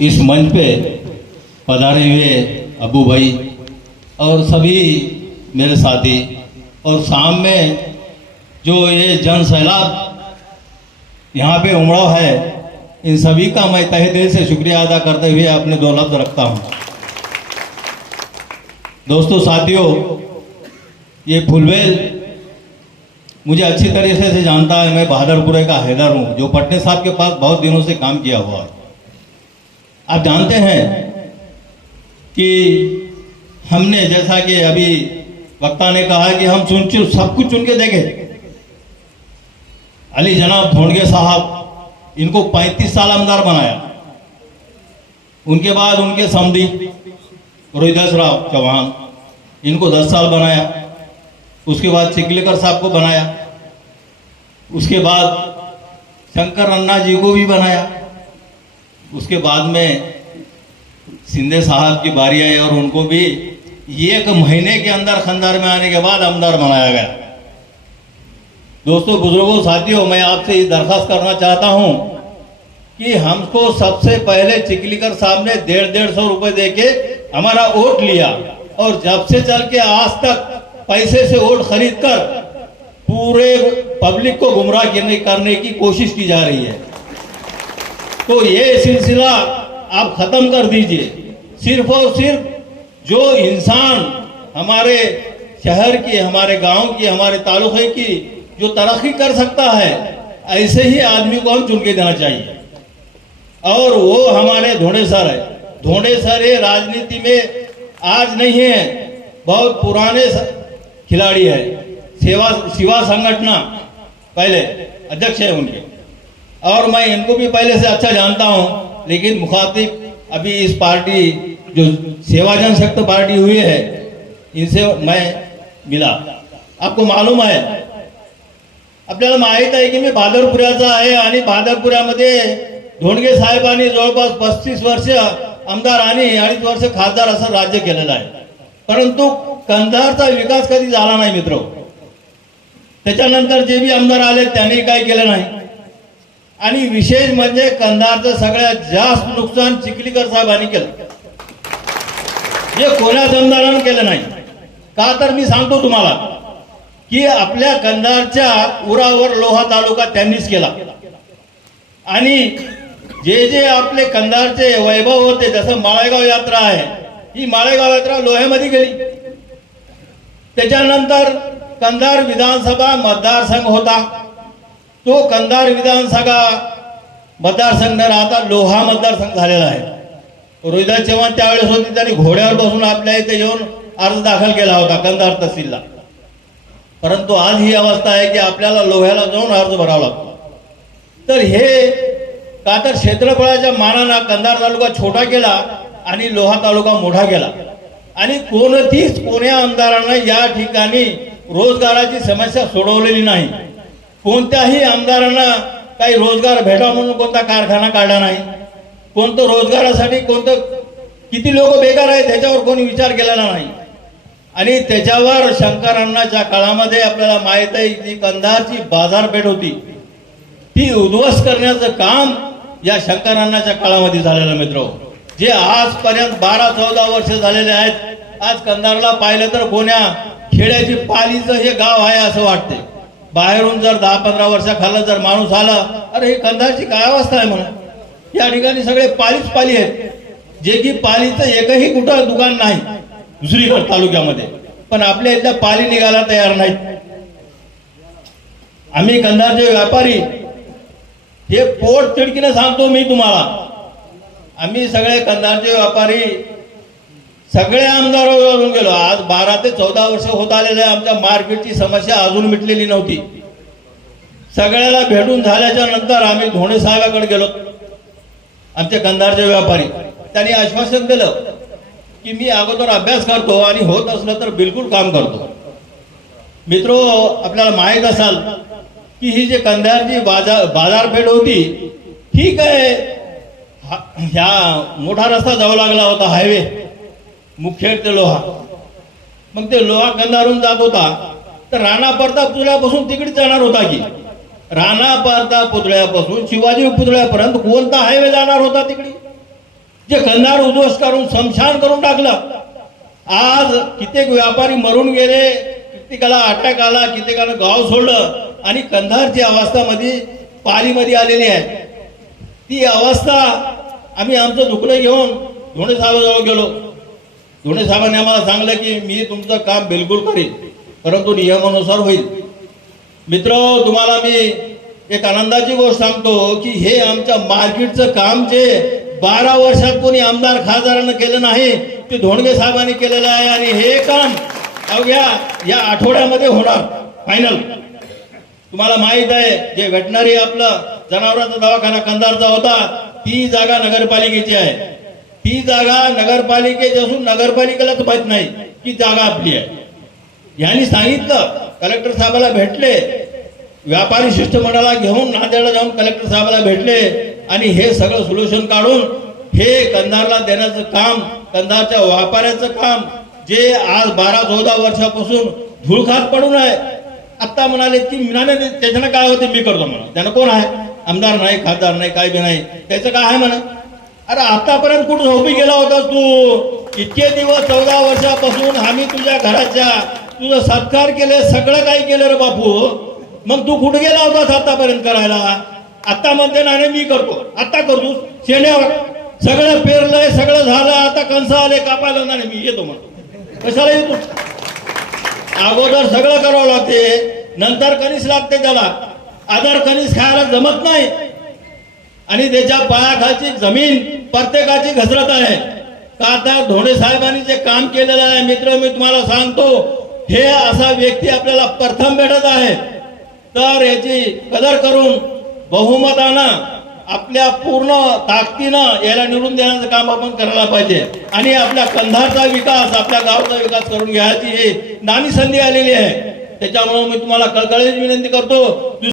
इस मंच पे पधारे हुए अबू भाई और सभी मेरे साथी और शाम में जो ये जन सैलाब यहाँ पे उमड़ा है, इन सभी का मैं तहे दिल से शुक्रिया अदा करते हुए अपने दो लफ्ज रखता हूँ। दोस्तों, साथियों, ये फुलवेल मुझे अच्छी तरीके से जानता है, मैं बहादुरपुरे का हैदर हूँ, जो पटने साहब के पास बहुत दिनों से काम किया हुआ है। आप जानते हैं कि हमने, जैसा कि अभी वक्ता ने कहा कि हम चुन चुन, सब कुछ चुन के देखे। अली जनाब धोंडगे साहब इनको 35 साल आमदार बनाया। उनके बाद उनके समधी रोहिदास राव चौहान इनको 10 साल बनाया। उसके बाद चिकलेकर साहब को बनाया। उसके बाद शंकर अन्ना जी को भी बनाया। उसके बाद में सिंधे साहब की बारी आई और उनको भी एक महीने के अंदर खंदार में आने के बाद आमदार बनाया गया। दोस्तों, बुज़ुर्गों, साथियों, मैं आपसे ये करना चाहता हूँ कि हमको सबसे पहले चिकलीकर साहब ने डेढ़ डेढ़ सौ रुपए देके हमारा वोट लिया और जब से चल के आज तक पैसे से वोट खरीद कर पूरे पब्लिक को गुमराह करने की कोशिश की जा रही है। तो ये सिलसिला आप खत्म कर दीजिए। सिर्फ़ और सिर्फ़ जो इंसान हमारे शहर की, हमारे गाँव की, हमारे तालुके की जो तरक्की कर सकता है, ऐसे ही आदमी को हम चुन के देना चाहिए। और वो हमारे धोड़े सर है। धोड़े सर ये राजनीति में आज नहीं है, बहुत पुराने खिलाड़ी है। सेवा शिवा संगठना, पहले अध्यक्ष है उनके। और मैं इनको भी पहले से अच्छा जानता हूँ लेकिन मुखातिब अभी इस पार्टी जो सेवा जन शक्त पार्टी हुई है इनसे मैं मिला। आपको मालूम आहे आपल्याला माहीत आहे की मी बादरपुऱ्याचा आहे आणि बादरपुऱ्यामध्ये धोंडगे साहेबांनी जवळपास पस्तीस वर्ष आमदार आणि अडीच वर्ष खासदार असं राज्य केलेलं आहे. परंतु कंधारचा विकास कधी झाला नाही मित्र. त्याच्यानंतर जे बी आमदार आले त्यांनी काय केलं नाही. आणि विशेष म्हणजे कंधारचं सगळ्यात जास्त नुकसान चिखलीकर साहेबांनी केलं. जे कोण्याच आमदारानं केलं नाही. का तर मी सांगतो तुम्हाला की आपल्या कंधारच्या उरावर लोहा तालुका त्यांनीच केला. आणि जे जे आपले कंधारचे वैभव होते जसं माळेगाव यात्रा आहे ही माळेगाव यात्रा लोह्यामध्ये गेली. त्याच्यानंतर कंधार विधानसभा मतदारसंघ होता. तो कंधार विधानसभा मतदारसंघ न राहता लोहा मतदारसंघ झालेला आहे. रोहिदास चव्हाण त्यावेळेस होते त्यांनी घोड्यावर बसून आपल्या इथे येऊन अर्ज दाखल केला होता कंधार तहसीलला. परंतु आज ही अवस्था आहे की आपल्याला लोह्याला जाऊन अर्ज भरावा लागतो. तर हे का तर क्षेत्रफळाच्या मानानं कंधार तालुका छोटा केला आणि लोहा तालुका मोठा केला. आणि कोणतीच कोण्या आमदारानं या ठिकाणी रोजगाराची समस्या सोडवलेली नाही. कोणत्याही आमदारांना काही रोजगार भेटावा म्हणून कोणता कारखाना काढला नाही. कोणतं रोजगारासाठी कोणतं किती लोक बेकार आहेत त्याच्यावर कोणी विचार केलेला नाही. आणि त्याच्यावर शंकरांनाच्या काळामध्ये आपल्याला माहीत आहे जी कंधारची बाजारपेठ होती. ती उद्ध्वस्त करण्याचं काम या शंकरांनाच्या काळामध्ये झालेलं मित्र. जे आजपर्यंत बारा चौदा वर्ष झालेले आहेत. आज कंधारला पाहिलं तर कोण्या खेड्याची पालीचं हे गाव आहे असं वाटते बाहेरून जर दहा पंधरा वर्षाखाला जर माणूस आला अरे हे कंधारची काय अवस्था आहे म्हणून? या ठिकाणी सगळे पालीच पाली आहेत. जे की पालीचं एकही कुठं दुकान नाही दुसरीकडे तालुक्यामध्ये. पण आपल्या इथल्या पाली निघायला तयार नाहीत. आम्ही कंधारचे व्यापारी. हे पोट तिडकीनं सांगतो मी तुम्हाला. आम्ही सगळे कंधारचे व्यापारी. सगळे आमदार अजून गेलो. आज बारा ते चौदा वर्ष होत आलेले आमच्या मार्केटची समस्या अजून मिटलेली नव्हती. सगळ्याला भेटून झाल्याच्यानंतर आम्ही धोणे साहेबाकडे गेलो. आमचे कंधारचे व्यापारी. त्यांनी आश्वासन दिलं की मी अगोदर अभ्यास करतो आणि होत असलं तर बिलकुल काम करतो. मित्रो आपल्याला माहीत असाल की ही जे कंधारची बाजार बाजारपेठ होती ठीक आहे. हा- ह्या मोठा रस्ता जाऊ लागला होता हायवे मुखेड ते लोहा. मग ते लोहा कंधारून जात होता. तर राणा प्रताप पुतळ्यापासून तिकडे जाणार होता की? राणा प्रताप पुतळ्यापासून शिवाजी पुतळ्यापर्यंत कोणता हायवे जाणार होता तिकडे? जे कंधार उद्ध्वस्त करून समशान करून टाकलं. आज कित्येक व्यापारी मरून गेले कित्येकाला अटॅक आला कित्येकाला गाव सोडलं आणि कंधारची अवस्था मध्ये पालीमध्ये आलेली आहे. ती अवस्था आम्ही आमचं दुखणं घेऊन धोणे साहेबाजवळ गेलो. धोणे साहेबांनी आम्हाला सांगलं की मी तुमचं काम बिलकुल करीन परंतु नियमानुसार होईल. मित्र तुम्हाला मी एक आनंदाची गोष्ट सांगतो की हे आमच्या मार्केटचं काम जे बारा वर्षात कोणी आमदार खासदारानं केलं नाही ते धोंडगे साहेबांनी केलेलं आहे आणि हे काम अवघ्या या आठवड्यामध्ये होणार फायनल. तुम्हाला माहीत आहे जे वेटनरी आपलं जनावरांचा दवाखाना कंधारचा होता ती जागा नगरपालिकेची आहे. ती जागा नगरपालिकेची असून नगरपालिकेलाच माहीत नाही की जागा आपली आहे. यांनी सांगितलं कलेक्टर साहेबाला भेटले व्यापारी शिष्टमंडळाला घेऊन नांदेडला जाऊन कलेक्टर साहेबाला भेटले आणि हे सगळं सोल्युशन काढून हे कंधारला देण्याचं काम कंधारच्या व्यापाऱ्याचं काम जे आज बारा चौदा वर्षापासून धुळखात पडून आहे. आत्ता म्हणाले की म्हणाले त्याच्यानं काय होते मी करतो म्हणा. त्यानं कोण आहे? आमदार नाही खासदार नाही काय बी नाही. त्याचं काय आहे म्हणा? अरे आतापर्यंत कुठं झोपी गेला होतास तू? इतके दिवस चौदा वर्षापासून आम्ही तुझ्या घराच्या तुझं सत्कार केले सगळं काही केलं रे बापू. मग तू कुठे गेला होतास आतापर्यंत करायला? आता म्हणते ना नाही, मी करतो. आता करतो. शेण्यावर. सगळं पेरलंय सगळं झालं. आता कंस आले कापायला नाही मी येतो म्हणतो कशाला येतो? अगोदर सगळं करावं लागते. नंतर कणीस लागते त्याला. आदर कणीस खायला जमत नाही. आणि त्याच्या पायाखालची जमीन प्रत्येकाची घसरत आहे. का आता धोणे साहेबांनी जे काम केलेलं आहे मित्र मी तुम्हाला सांगतो हे असा व्यक्ती आपल्याला प्रथम भेटत आहे. तर याची कदर करून बहुमतानं आपल्या पूर्ण ताकदीनं याला निवडून देण्याचं काम आपण करायला पाहिजे. आणि आपल्या कंधारचा विकास आपल्या गावचा विकास करून घ्यायची ही नामी संधी आलेली आहे. त्याच्यामुळे मी तुम्हाला कळकळीची विनंती करतो.